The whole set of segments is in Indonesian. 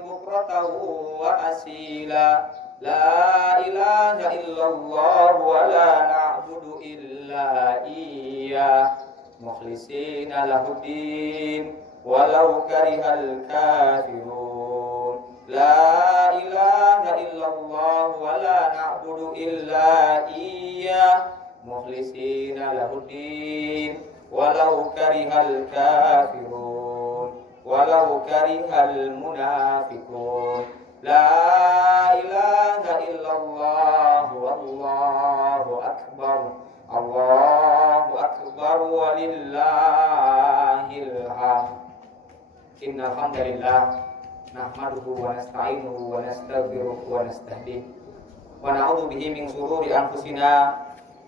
بكرة وأصيلا لا إله إلا الله ولا نعبد إلا إياه مخلصين له الدين ولو كره الكافرون لا إله إلا الله ولا نعبد إلا إياه مخلصين له الدين ولو كره الكافرون ولو كره المنافقون لا إله إلا الله والله أكبر الله أكبر ولله الحمد إن الحمد لله نحمده ونستعينه ونستغفره ونستهديه ونعوذ به من شرور أنفسنا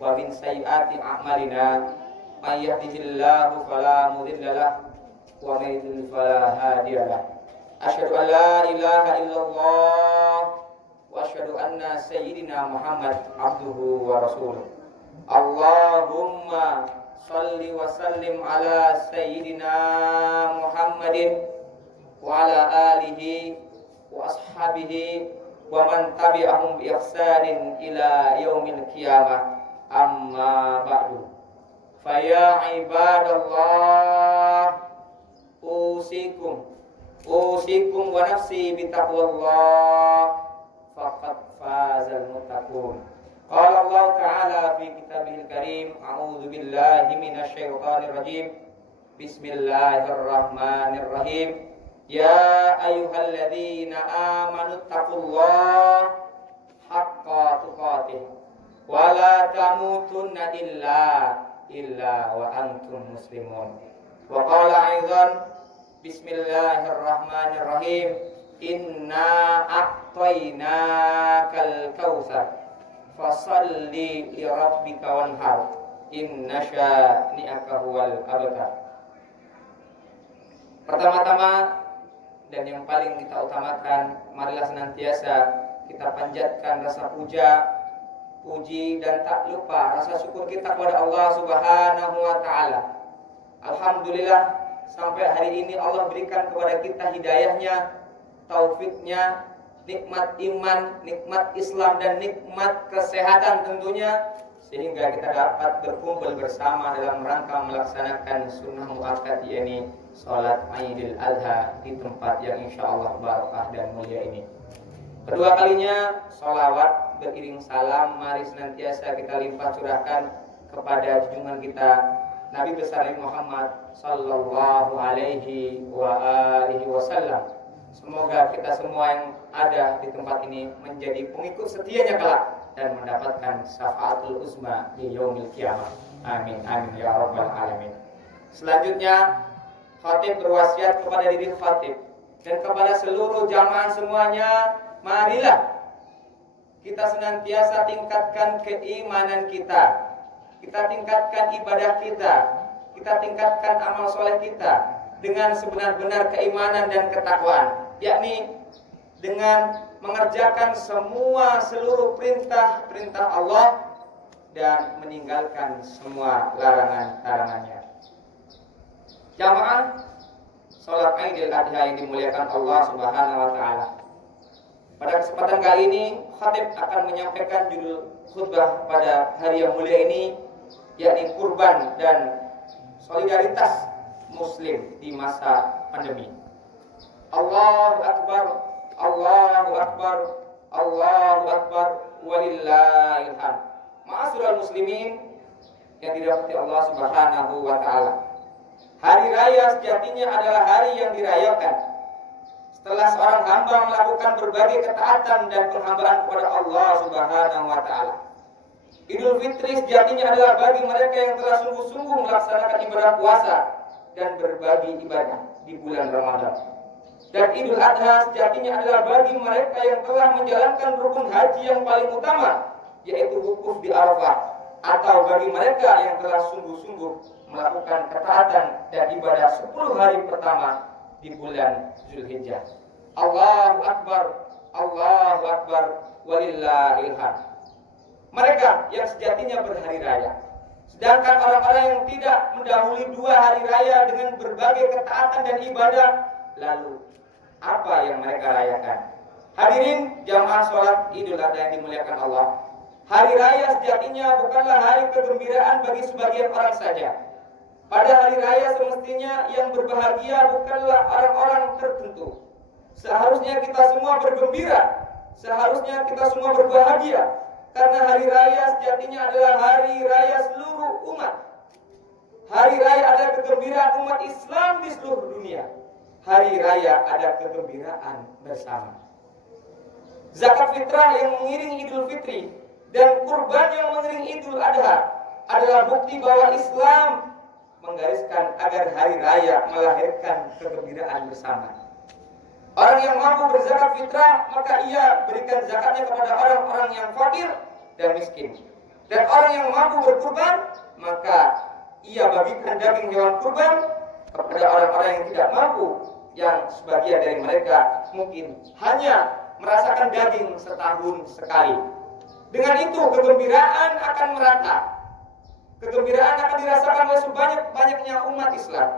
ومن سيئات أعمالنا من يهده الله فلا مضل له ومن يضلل فلا هادي له أشهد أن لا إله إلا الله وأشهد أن سيدنا محمد عبده ورسوله اللهم صل وسلم على سيدنا محمد وعلى آله وأصحابه ومن تبعهم بإحسان إلى يوم القيامة أما بعد فيا عباد الله أوصيكم ونفسي بتقوى الله فقد فاز المتقون قال الله تعالى في كتابه الكريم أعوذ بالله من الشيطان الرجيم بسم الله الرحمن الرحيم يا أيها الذين آمنوا اتقوا الله حق تقاته ولا تموتن إلا وأنتم مسلمون وقال أيضا بسم الله الرحمن الرحيم إنا أعطيناك الكوثر فصل لربك وانحر إن شانئك هو الأبتر. Pertama-tama dan yang paling kita utamakan, marilah senantiasa kita panjatkan rasa puji dan tak lupa rasa syukur kita kepada Allah Subhanahu wa taala. Alhamdulillah sampai hari ini Allah berikan kepada kita hidayahnya, taufiknya, nikmat iman, nikmat Islam dan nikmat kesehatan tentunya, sehingga kita dapat berkumpul bersama dalam rangka melaksanakan sunnah muakkad, yakni salat Idul Adha di tempat yang insyaallah barakah dan mulia ini. Kedua kalinya sholawat beriring salam mari senantiasa kita limpah curahkan kepada junjungan kita Nabi besar Muhammad sallallahu alaihi wa alihi wasallam. Semoga kita semua yang ada di tempat ini menjadi pengikut setianya kelak dan mendapatkan syafaatul uzma di yaumil qiyamah. Amin amin ya rabbal alamin. Selanjutnya khatib berwasiat kepada diri khatib dan kepada seluruh jamaah semuanya, marilah kita senantiasa tingkatkan keimanan kita. Kita tingkatkan ibadah kita tingkatkan amal soleh kita dengan sebenar-benar keimanan dan ketakwaan, yakni dengan mengerjakan seluruh perintah Allah dan meninggalkan semua larangan-larangannya. Jamaah salat Idul Adha yang dimuliakan Allah Subhanahu wa taala. Pada kesempatan kali ini khatib akan menyampaikan judul khutbah pada hari yang mulia ini, yakni kurban dan solidaritas muslim di masa pandemi. Allahu akbar, Allahu akbar, Allahu akbar, walillahil hamd. Ma'asyiral muslimin yang dirahmati Allah Subhanahu wa taala. Hari raya sejatinya adalah hari yang dirayakan setelah seorang hamba melakukan berbagai ketaatan dan penghambaan kepada Allah Subhanahu wa taala. Idul Fitri sejatinya adalah bagi mereka yang telah sungguh-sungguh melaksanakan ibadah puasa dan berbagi ibadah di bulan Ramadan. Dan Idul Adha sejatinya adalah bagi mereka yang telah menjalankan rukun haji yang paling utama, yaitu wukuf di Arafah, atau bagi mereka yang telah sungguh-sungguh melakukan ketaatan dan ibadah 10 hari pertama di bulan Zulhijjah. Allahu akbar, Allahu akbar, walillahil hamd. Mereka yang sejatinya berhari raya. Sedangkan orang-orang yang tidak mendahului 2 hari raya dengan berbagai ketaatan dan ibadah, lalu apa yang mereka rayakan. Hadirin jamaah sholat Idul Adha yang dimuliakan Allah. Hari raya sejatinya bukanlah hari kegembiraan bagi sebagian orang saja. Pada hari raya semestinya yang berbahagia bukanlah orang-orang tertentu. Seharusnya kita semua bergembira, seharusnya kita semua berbahagia, karena hari raya sejatinya adalah hari raya seluruh umat. Hari raya adalah kegembiraan umat Islam di seluruh dunia. Hari raya ada kegembiraan bersama. Zakat fitrah yang mengiringi Idul Fitri dan kurban yang mengiringi Idul Adha adalah bukti bahwa Islam menggariskan agar hari raya melahirkan kegembiraan bersama. Orang yang mampu berzakat fitrah, maka ia berikan zakatnya kepada orang-orang yang fakir dan miskin. Dan orang yang mampu berkurban, maka ia bagikan daging hewan kurban kepada orang-orang yang tidak mampu, yang sebagian dari mereka mungkin hanya merasakan daging setahun sekali. Dengan itu kegembiraan akan merata. Kegembiraan akan dirasakan oleh sebanyak-banyaknya umat Islam.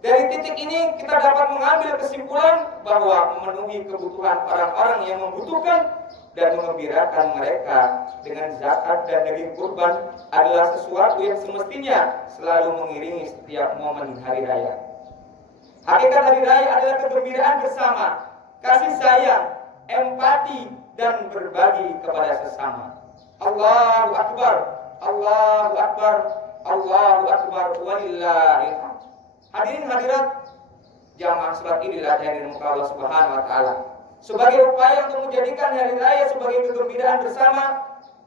Dari titik ini kita dapat mengambil kesimpulan bahwa memenuhi kebutuhan orang-orang yang membutuhkan dan mengembirakan mereka dengan zakat dan daging kurban adalah sesuatu yang semestinya selalu mengiringi setiap momen hari raya. Hakikat hari raya adalah kegembiraan bersama, kasih sayang, empati, dan berbagi kepada sesama. Allahu Akbar, Allahu Akbar, Allahu Akbar, walillahil hamd. Hadirin hadirat jamaah salat Idul Adha yang dimuliakan Allah Subhanahu wa taala. Sebagai upaya untuk menjadikan hari raya sebagai kegembiraan bersama,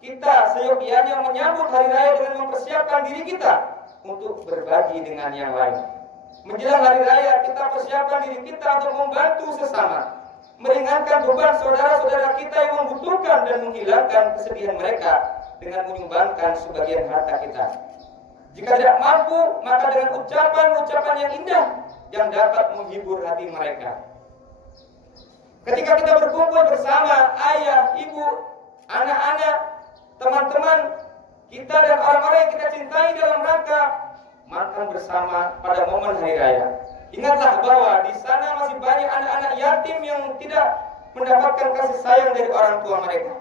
kita seyogianya menyambut hari raya dengan mempersiapkan diri kita untuk berbagi dengan yang lain. Menjelang hari raya, kita persiapkan diri kita untuk membantu sesama, meringankan beban saudara-saudara kita yang membutuhkan dan menghilangkan kesedihan mereka dengan menyumbangkan sebagian harta kita. Jika tidak mampu, maka dengan ucapan-ucapan yang indah yang dapat menghibur hati mereka. Ketika kita berkumpul bersama ayah, ibu, anak-anak, teman-teman kita dan orang-orang yang kita cintai dalam rangka makan bersama pada momen hari raya, ingatlah bahwa di sana masih banyak anak-anak yatim yang tidak mendapatkan kasih sayang dari orang tua mereka.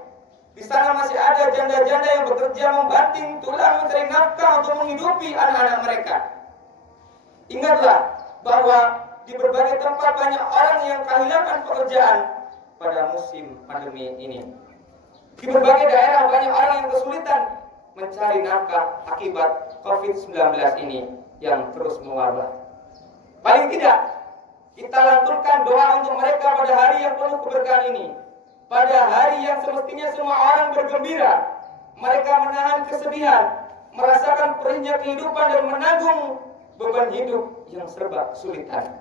Di sana masih ada janda-janda yang bekerja membanting tulang mencari nafkah untuk menghidupi anak-anak mereka. Ingatlah bahwa di berbagai tempat banyak orang yang kehilangan pekerjaan pada musim pandemi ini. Di berbagai daerah banyak orang yang kesulitan mencari nafkah akibat COVID-19 ini yang terus mewabah. Paling tidak, kita lantunkan doa untuk mereka pada hari yang penuh keberkahan ini. Pada hari yang semestinya semua orang bergembira, mereka menahan kesedihan, merasakan perihnya kehidupan dan menanggung beban hidup yang serba kesulitan.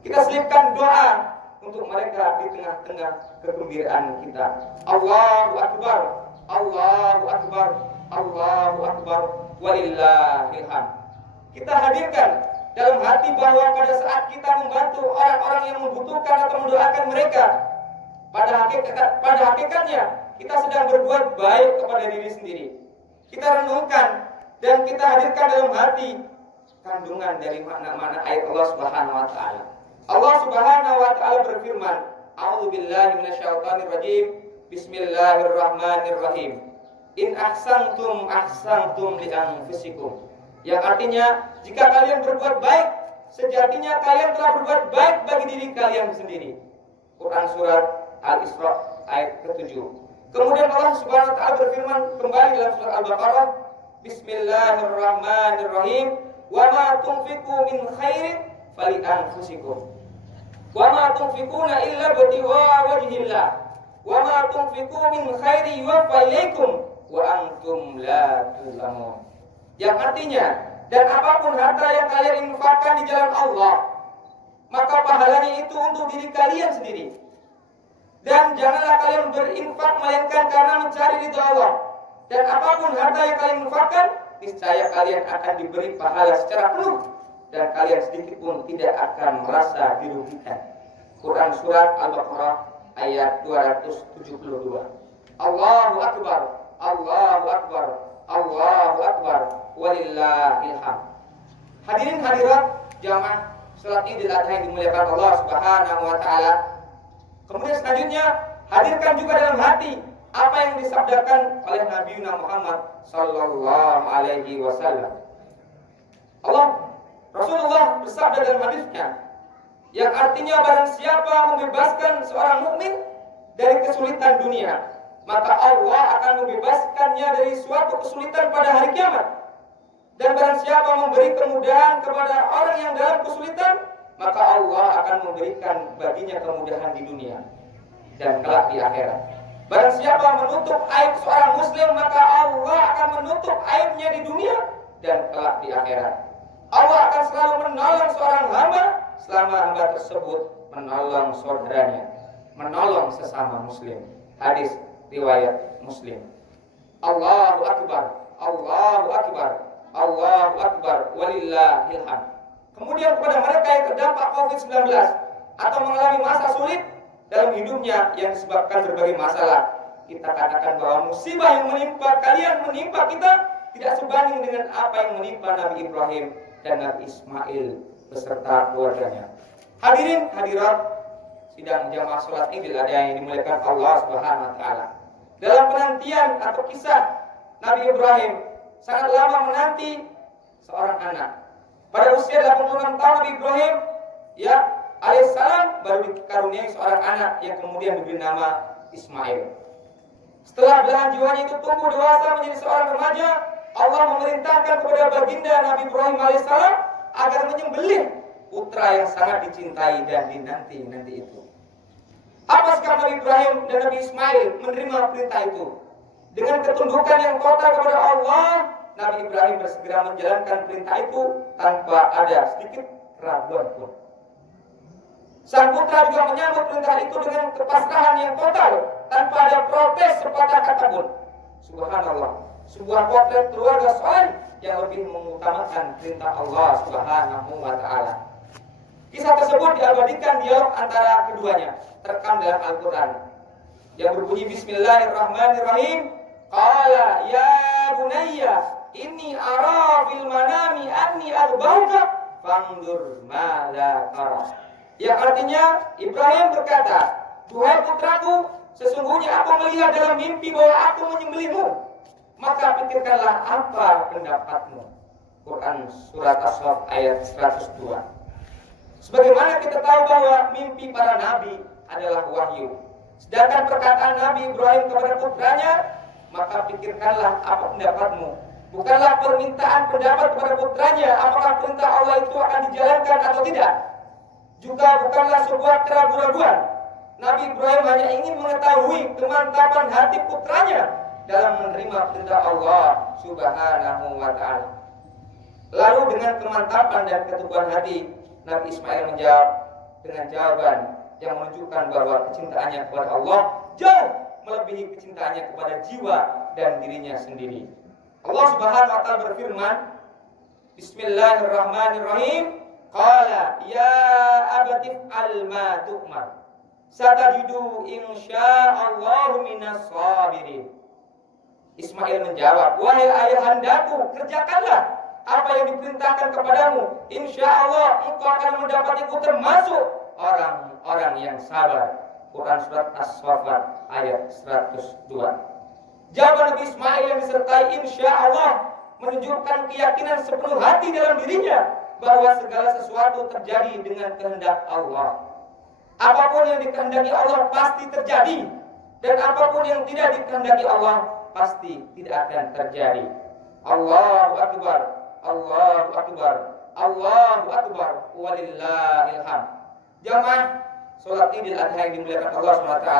Kita selipkan doa untuk mereka di tengah-tengah kegembiraan kita. Allahu Akbar, Allahu Akbar, Allahu Akbar, walillahil hamd. Kita hadirkan dalam hati bahwa pada saat kita membantu orang-orang yang membutuhkan atau mendoakan mereka, pada hakikatnya kita sedang berbuat baik kepada diri sendiri. Kita renungkan dan kita hadirkan dalam hati kandungan dari makna-makna ayat Allah Subhanahu wa taala. Allah Subhanahu wa taala berfirman, A'udzubillahi minasyaitonirrajim. Bismillahirrahmanirrahim. In ahsantum ahsantum li anfusikum. Yang artinya, jika kalian berbuat baik, sejatinya kalian telah berbuat baik bagi diri kalian sendiri. Quran surat Al-Isra ayat ke-7. Kemudian Allah Subhanahu wa taala berfirman kembali dalam surah Al-Baqarah, Bismillahirrahmanirrahim. Wa ma tunfiqu min khairin fali anfusikum. Wa ma tunfiquna illa ibtigha'a wajhillah. Wa ma tunfiqu min khairin yuwaffa ilaikum wa antum la tuzlamun. Yang artinya, dan apapun harta yang kalian infakkan di jalan Allah, maka pahalanya itu untuk diri kalian sendiri. Dan janganlah kalian berinfak melainkan karena mencari ridha Allah. Dan apapun harta yang kalian infakkan, niscaya kalian akan diberi pahala secara penuh dan kalian sedikit pun tidak akan merasa dirugikan. Quran surat Al-Baqarah ayat 272. Allahu Akbar, Allahu Akbar, Allahu Akbar, walillahil hamd. Hadirin hadirat jamaah salat Idul Adha yang dimuliakan Allah Subhanahu wa taala. Kemudian selanjutnya, hadirkan juga dalam hati apa yang disabdakan oleh Nabi Muhammad sallallahu alaihi wasallam. Rasulullah bersabda dalam hadisnya yang artinya barang siapa membebaskan seorang mukmin dari kesulitan dunia, maka Allah akan membebaskannya dari suatu kesulitan pada hari kiamat. Dan barang siapa memberi kemudahan kepada orang yang dalam kesulitan, maka Allah akan memberikan baginya kemudahan di dunia dan kelak di akhirat. Barang siapa menutup aib seorang muslim, maka Allah akan menutup aibnya di dunia dan kelak di akhirat. Allah akan selalu menolong seorang hamba selama hamba tersebut menolong saudaranya, menolong sesama muslim. Hadis riwayat Muslim. Allahu akbar, Allahu akbar, Allahu akbar, walillahil hamd. Kemudian kepada mereka yang terdampak COVID-19 atau mengalami masa sulit dalam hidupnya yang disebabkan berbagai masalah, kita katakan bahwa musibah yang menimpa kalian, menimpa kita, tidak sebanding dengan apa yang menimpa Nabi Ibrahim dan Nabi Ismail beserta keluarganya. Hadirin hadirat sidang jamaah salat Idul Adha yang dimuliakan Allah Subhanahu wa taala. Dalam penantian atau kisah Nabi Ibrahim sangat lama menanti seorang anak. Pada usia 86 tahun Nabi Ibrahim alaihissalam baru dikaruniai seorang anak yang kemudian diberi nama Ismail. Setelah belahan jiwanya itu tumbuh dewasa menjadi seorang remaja, Allah memerintahkan kepada baginda Nabi Ibrahim alaihissalam agar menyembelih putra yang sangat dicintai dan dinanti-nanti itu. Apa sikap Nabi Ibrahim dan Nabi Ismail menerima perintah itu? Dengan ketundukan yang total kepada Allah, Nabi Ibrahim bersegera menjalankan perintah itu tanpa ada sedikit keraguan pun. Sang putra juga menyambut perintah itu dengan kepasrahan yang total, tanpa ada protes sepatah kata pun. Subhanallah, sebuah potret keluarga soleh yang lebih mengutamakan perintah Allah Subhanahu wa taala. Kisah tersebut diabadikan dialog antara keduanya, terekam dalam Al-Quran yang berbunyi Bismillahirrahmanirrahim. Qala ya bunayya inni ara fil manami anni adbauka fandur madza tara. Yang artinya Ibrahim berkata, "Duhai putraku, sesungguhnya aku melihat dalam mimpi bahwa aku menyembelihmu. Maka pikirkanlah apa pendapatmu." Quran surat As-Saff ayat 102. Sebagaimana kita tahu bahwa mimpi para nabi adalah wahyu, sedangkan perkataan Nabi Ibrahim kepada putranya, maka pikirkanlah apa pendapatmu, bukanlah permintaan pendapat kepada putranya apakah perintah Allah itu akan dijalankan atau tidak, juga bukanlah sebuah keraguan-raguan. Nabi Ibrahim hanya ingin mengetahui kemantapan hati putranya dalam menerima perintah Allah Subhanahu wa ta'ala. Lalu dengan kemantapan dan keteguhan hati, Nabi Ismail menjawab dengan jawaban yang menunjukkan bahwa kecintaannya kepada Allah jauh melebihi kecintaannya kepada jiwa dan dirinya sendiri. Allah Subhanahu wa ta'ala berfirman, Bismillahirrahmanirrahim. Qala ya abatif al-ma tu'mar satajidu insya'allahu minas sabirin. Ismail menjawab, wahai ayahandaku, kerjakanlah apa yang diperintahkan kepadamu. Insya Allah engkau akan mendapatiku termasuk orang-orang yang sabar. Quran surat As-Saffat ayat 102. Jawaban Nabi Ismail yang disertai insya Allah menunjukkan keyakinan sepenuh hati dalam dirinya bahwa segala sesuatu terjadi dengan kehendak Allah. Apapun yang dikehendaki Allah pasti terjadi, dan apapun yang tidak dikehendaki Allah pasti tidak akan terjadi. Allahu akbar, Allahu akbar, Allahu akbar, walillahil hamd. Jamaah salat Idul Adha yang dimuliakan Allah SWT.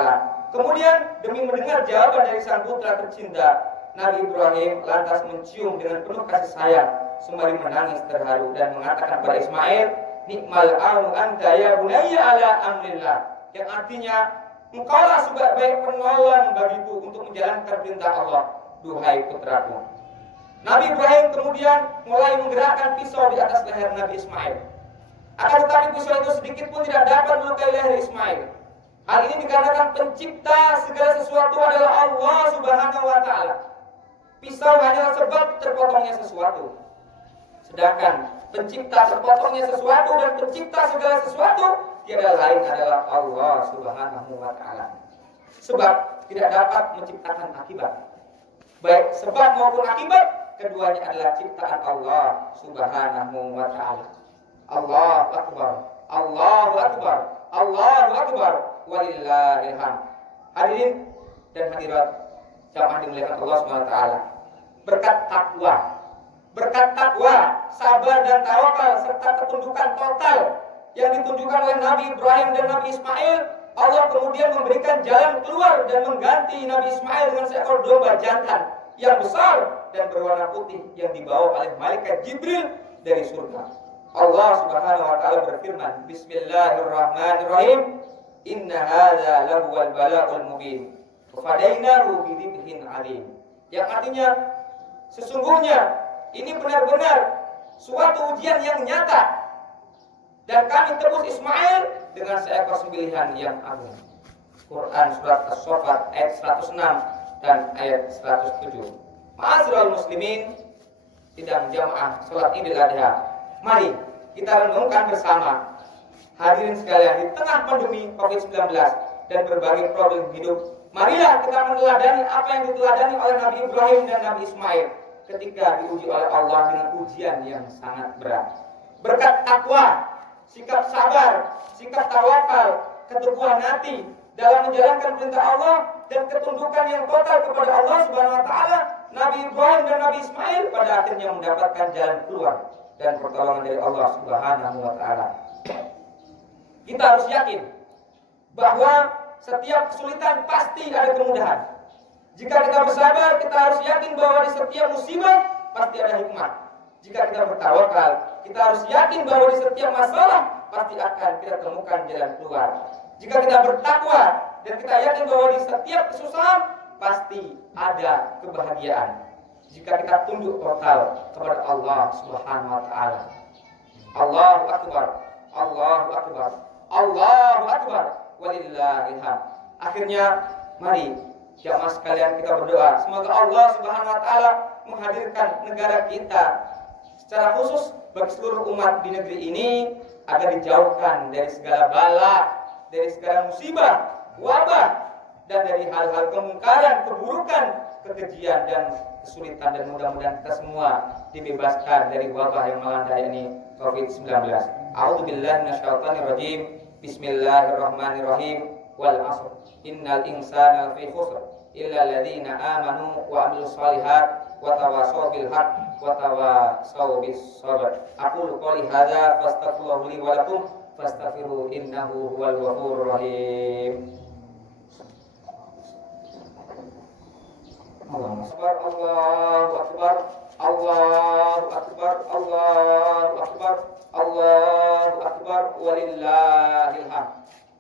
Kemudian demi mendengar jawaban dari sang putra tercinta, Nabi Ibrahim lantas mencium dengan penuh kasih sayang sembari menangis terharu dan mengatakan kepada Ismail, nikmal aun anta ya bunayya ala amrillah, yang artinya engkaulah sebaik penolong bagiku untuk menjalankan perintah Allah, duhai putraku. Nabi Ibrahim kemudian mulai menggerakkan pisau di atas leher Nabi Ismail. Akan tetapi pisau itu sedikit pun tidak dapat melukai leher Ismail. Hal ini dikarenakan pencipta segala sesuatu adalah Allah Subhanahu wa ta'ala. Pisau hanyalah sebab terpotongnya sesuatu. Sedangkan pencipta sepotongnya sesuatu dan pencipta segala sesuatu tiada lain adalah Allah Subhanahu wa taala. Sebab tidak dapat menciptakan akibat. Baik sebab maupun akibat, keduanya adalah ciptaan Allah Subhanahu wa taala. Allahu akbar. Allahu akbar. Allahu akbar. Walillahil hamd. Hadirin dan hadirat jamaah dimuliakan Allah Subhanahu wa taala. Berkat takwa, sabar dan tawakal serta ketundukan total yang ditunjukkan oleh Nabi Ibrahim dan Nabi Ismail, Allah kemudian memberikan jalan keluar dan mengganti Nabi Ismail dengan seekor domba jantan yang besar dan berwarna putih yang dibawa oleh malaikat Jibril dari surga. Allah Subhanahu wa taala berfirman, Bismillahirrahmanirrahim. Inna hadza lahuwal bala'ul mubin. Fadainahu bidzibhin 'alim. Yang artinya sesungguhnya ini benar-benar suatu ujian yang nyata. Dan kami tebus Ismail dengan seekor sembelihan yang agung. Quran surat As-Saffat ayat 106 dan ayat 107. Ma'asyiral muslimin, sidang jamaah salat Idul Adha. Mari kita renungkan bersama, hadirin sekalian, di tengah pandemi Covid-19 dan berbagai problem hidup, marilah kita meneladani apa yang diteladani oleh Nabi Ibrahim dan Nabi Ismail ketika diuji oleh Allah dengan ujian yang sangat berat. Berkat takwa, sikap sabar, sikap tawakal, keteguhan hati dalam menjalankan perintah Allah dan ketundukan yang total kepada Allah Subhanahu wa taala, Nabi Ibrahim dan Nabi Ismail pada akhirnya mendapatkan jalan keluar dan pertolongan dari Allah Subhanahu wa taala. Kita harus yakin bahwa setiap kesulitan pasti ada kemudahan. Jika kita bersabar, kita harus yakin bahwa di setiap musibah pasti ada hikmah. Jika kita bertawakal, kita harus yakin bahwa di setiap masalah pasti akan kita temukan jalan keluar. Jika kita bertakwa dan kita yakin bahwa di setiap kesusahan pasti ada kebahagiaan. Jika kita tunduk total kepada Allah Subhanahu wa taala. Allahu akbar. Allahu akbar. Allahu akbar. Walillahil hamd. Akhirnya mari jamaah sekalian kita berdoa semoga Allah Subhanahu wa taala menghadirkan negara kita secara khusus bagi seluruh umat di negeri ini agar dijauhkan dari segala bala, dari segala musibah, wabah, dan dari hal-hal kemungkaran, keburukan, kekejian dan kesulitan, dan mudah-mudahan kita semua dibebaskan dari wabah yang melanda ini Covid-19. A'udzubillahi minasyaitonir rajim. Bismillahirrahmanirrahim. Wal 'asr. Innal insana lafi khusr illa alladziina aamanu wa 'amilus shalihat wa tawashaw bil haqq wa tawashaw bis sabr. Aqulu qouli hadza fastaghfiruhu li wa lakum fastaghfiruhu innahu huwal ghafurur rahim. Allahu akbar, Allahu akbar, Allahu akbar, Allahu akbar, Allahu akbar, walillahil hamd.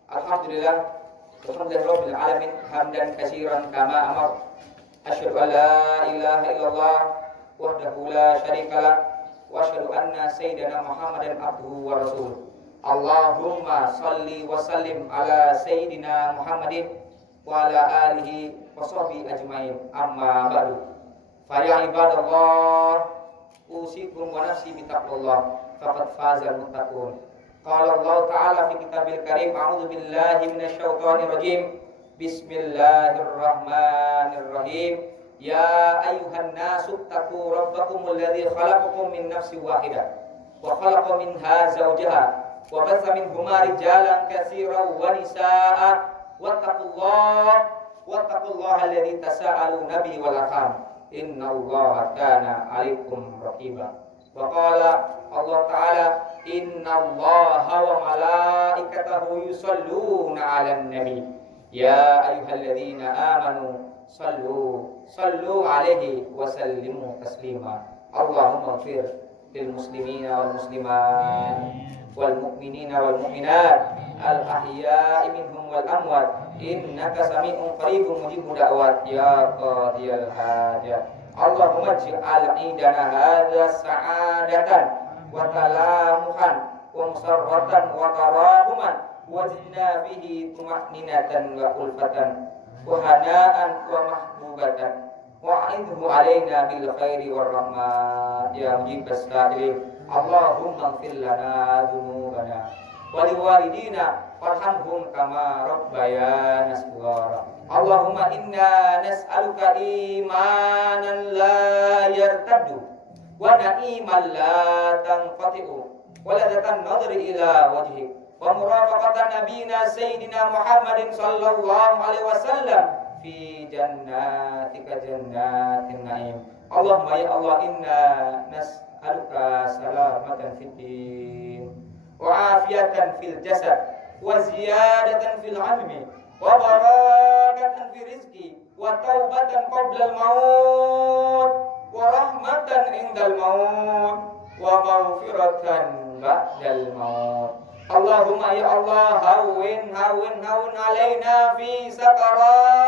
Alhamdulillah, alhamdulillahirabbil alamin, hamdan katsiran kama amar. Asyhadu an la ilaha illallah wahdahu la syarikalah wa asyhadu anna sayyidana Muhammadan abduhu wa rasuluh. Allahumma shalli wa sallim ala sayyidina Muhammadin wa ala alihi wa sahbihi ajmain. Amma ba'du. Fa ya ibadallah, usikum wa nafsi bi taqwallah faqad fazal muttaqun. Qala Allah ta'ala fi kitabil karim, a'udzu billahi minasyaitonir rajim. Bismillahirrahmanirrahim. Ya ayyuhan nasu taqu rabbakumul ladzi khalaqakum min nafsin wahidah wa khalaqa minha zawjaha wa batha minhuma rijalan katsiran wa nisaa'a wattaqullaha alladzi tasaaluna bihi wal arham innallaha kana 'alaikum raqiba. Wa qala Allah ta'ala, innallaha wa malaikatahu yusholluna 'alan nabi ya ayyuhalladzina amanu sallu alaihi wa sallimu taslima. Allahumma ighfir lil muslimina wal muslimat wal mu'minina wal mu'minat al ahya'i minhum wal amwat innaka sami'un qaribun mujibud da'wat ya qadiyal hajat. Allahumma ij'al 'idana hadza sa'adatan wa talamuhan wa musarratan wa tarahuman wajidna bihi tuma'ninatan wa ulfatan wa hana'an wa mahbubatan wa a'idhu alaina bil khairi war rahmat ya mujibas sa'ilin. Allahumma ighfir lana dzunubana wa liwalidina warhamhum kama rabbayana shaghira. Allahumma inna nas'aluka imanan la yartaddu wa na'iman la tanqati'u wa ladatan nadri ila wajhik wa murafaqatan nabiyina sayyidina Muhammadin sallallahu alaihi wasallam fi jannatika jannatin na'im. Allahumma ya Allah inna nas'aluka salamatan fid din wa afiyatan fil jasad wa ziyadatan fil ilmi wa barakatan fi rizqi wa taubatan qabla al maut wa rahmatan indal maut wa maghfiratan ba'dal maut. Allahumma ya Allah hawwin alaina fi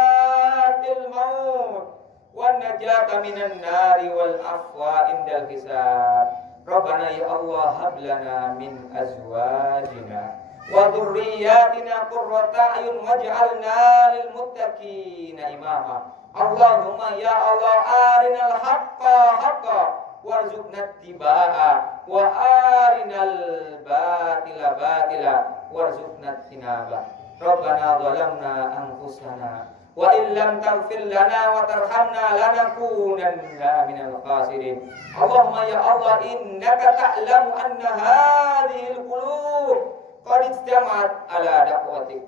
sakaratil maut wan najata minan nari wal afwa indal hisab. Rabbana ya Allah hab lana min azwajina wa dhurriyyatina qurrata a'yun waj'alna lil muttaqina imama. Allahumma ya Allah arinal haqqa haqqan warzuqna ittiba'a wa arinal batila batila warzuqna tinaba. Rabbana zalamna anfusana wa illam taghfir lana wa tarhamna lanakunanna minal khasirin. Allahumma ya Allah innaka ta'lamu anna hadhihi al-qulub qad istama'at ala da'watik.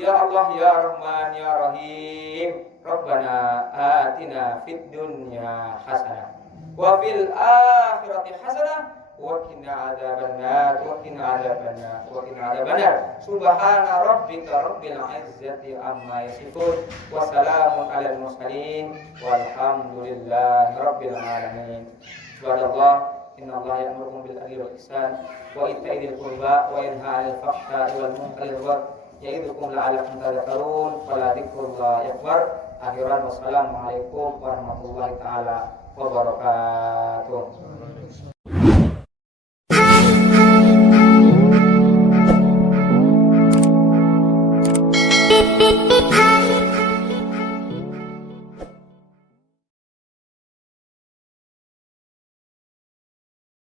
Ya Allah ya Rahman ya Rahim. Rabbana atina fid dunya hasanah wa fil akhirati hasanah wa qina adzabannar wa qina adzabannar wa qina adzabannar. Subhana rabbika rabbil izzati amma yasifun wa salamun alal mursalin walhamdulillahi rabbil alamin. Subhanallah innallaha ya'muru bil adli wal ihsan wa ita'i dzil qurba wa yanha 'anil fahsya'i wal munkari wal baghi ya'idukum la'allakum tadhakkarun. Fala dzikrullahi akbar. Akhiran wassalamualaikum warahmatullahi taala wabarakatuh.